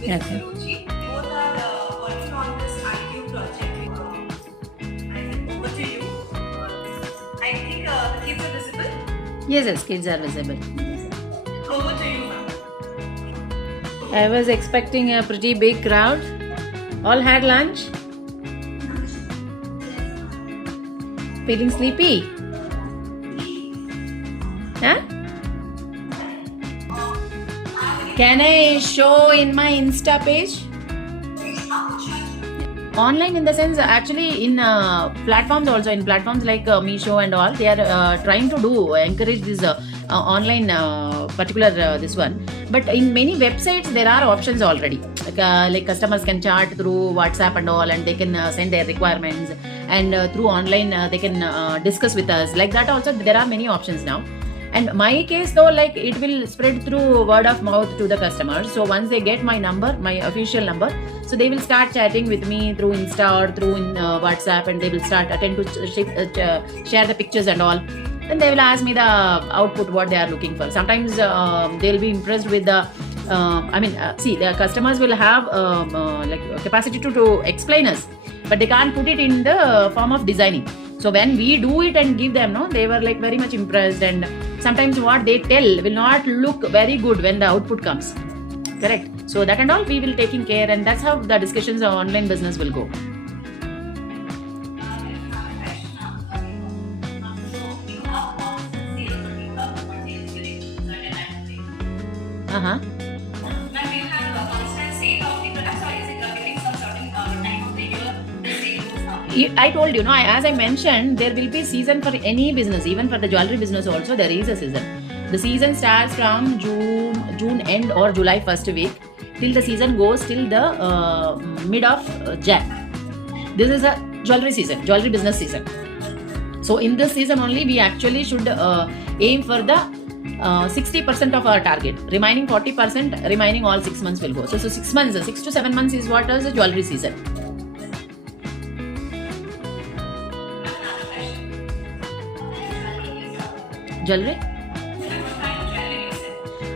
with Okay. Ruchi. Both are working on this IDU project. I think over to you. I think the kids are visible. Yes, kids are visible. Over to you, ma'am. I was expecting a pretty big crowd. All had lunch. Feeling sleepy? Huh? Can I show in my Insta page? Online in the sense, actually in platforms also, in platforms like Meesho and all, they are trying to encourage this online particular this one. But in many websites there are options already, like customers can chat through WhatsApp and all, and they can send their requirements, and through online they can discuss with us like that also. There are many options now. And my case though, like it will spread through word of mouth to the customers. So once they get my number, my official number, so they will start chatting with me through Insta or through WhatsApp, and they will start attend to share the pictures and all. Then they will ask me the output what they are looking for. Sometimes they will be impressed with the see, the customers will have like capacity to explain us, but they can't put it in the form of designing. So when we do it and give them, no, they were like very much impressed, and sometimes what they tell will not look very good when the output comes. Correct. So that and all we will taking care, and that's how the discussions on online business will go. Uh-huh. I told you, no, as I mentioned, there will be season for any business, even for the jewelry business also, there is a season. The season starts from June end or July first week, till the season goes till the mid of Jan. This is a jewelry season, jewelry business season. So in this season only, we actually should aim for the 60% of our target. Remaining 40%, remaining all 6 months will go. So 6 months, 6 to 7 months is what is the jewelry season. Jewelry?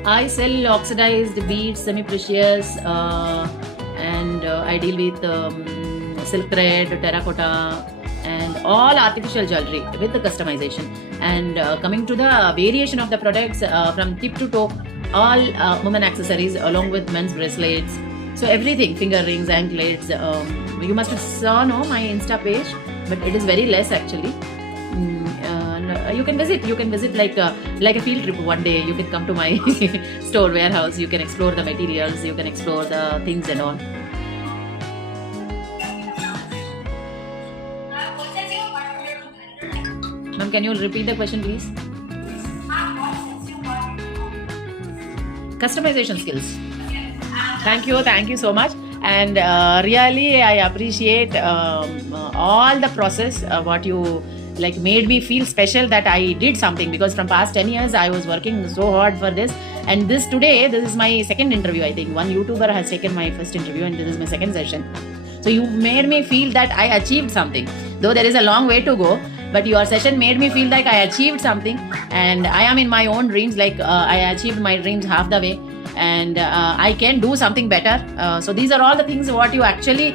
I sell oxidized beads, semi-precious, and I deal with silk thread, terracotta, and all artificial jewelry with the customization. And coming to the variation of the products, from tip to toe, all women accessories along with men's bracelets. So everything, finger rings, anklets. You must have saw my Insta page, but it is very less actually. You can visit like a field trip one day. You can come to my store warehouse. You can explore the materials. You can explore the things and all. Ma'am, can you repeat the question, please? Customization skills. Thank you so much. And really, I appreciate all the process. What you like made me feel special that I did something, because from past 10 years I was working so hard for this, and this is my second interview. I think one YouTuber has taken my first interview, and this is my second session. So you made me feel that I achieved something, though there is a long way to go, but your session made me feel like I achieved something, and I am in my own dreams, like I achieved my dreams half the way, and I can do something better. So these are all the things what you actually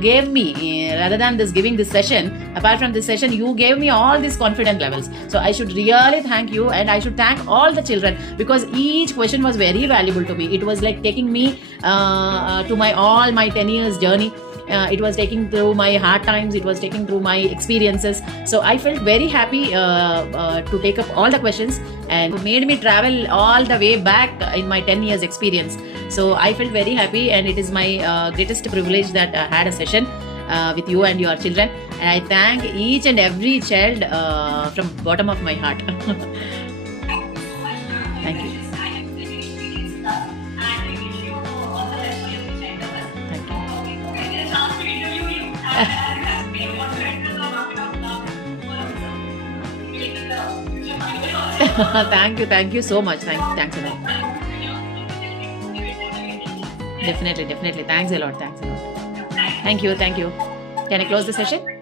gave me, rather than giving this session. Apart from this session, you gave me all these confident levels. So I should really thank you, and I should thank all the children, because each question was very valuable to me. It was like taking me to all my 10 years journey. It was taking through my hard times, it was taking through my experiences. So I felt very happy to take up all the questions, and made me travel all the way back in my 10 years experience. So I felt very happy, and it is my greatest privilege that I had a session with you and your children. And I thank each and every child from bottom of my heart. Thank you. Thank you so much. Thanks a lot. Definitely. Thanks a lot. Thank you. Can I close the session?